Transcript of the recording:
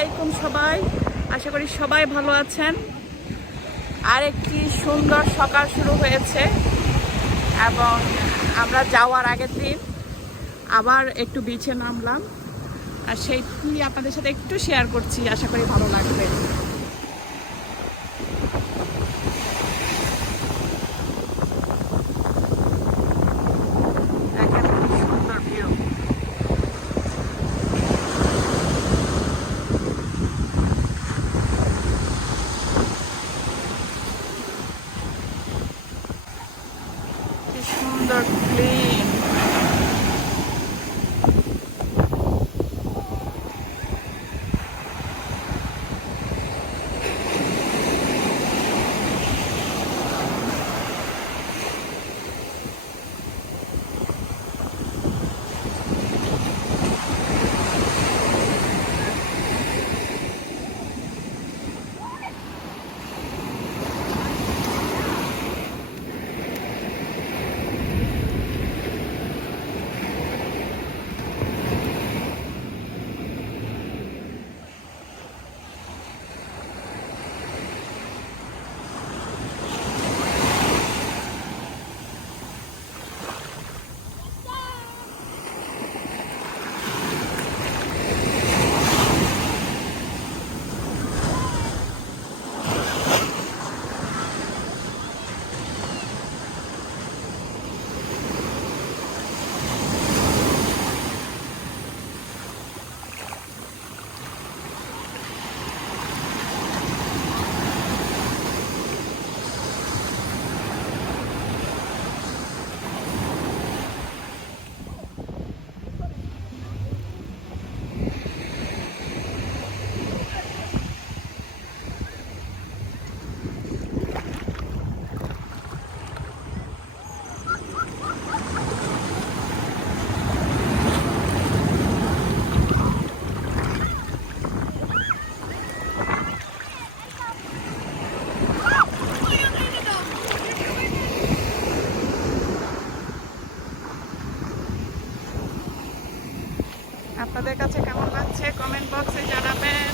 আলাইকুম সবাই, আশা করি সবাই ভালো আছেন। আর একটি সুন্দর সকাল শুরু হয়েছে এবং আমরা যাওয়ার আগের দিন আবার একটু বিচে নামলাম, আর সেইটি আপনাদের সাথে একটু শেয়ার করছি, আশা করি ভালো লাগবে। দেখেন কি সুন্দর ভিউ। কি সুন্দর ক্লিন। আপনাদের কাছে কেমন লাগছে কমেন্ট বক্সে জানাবেন।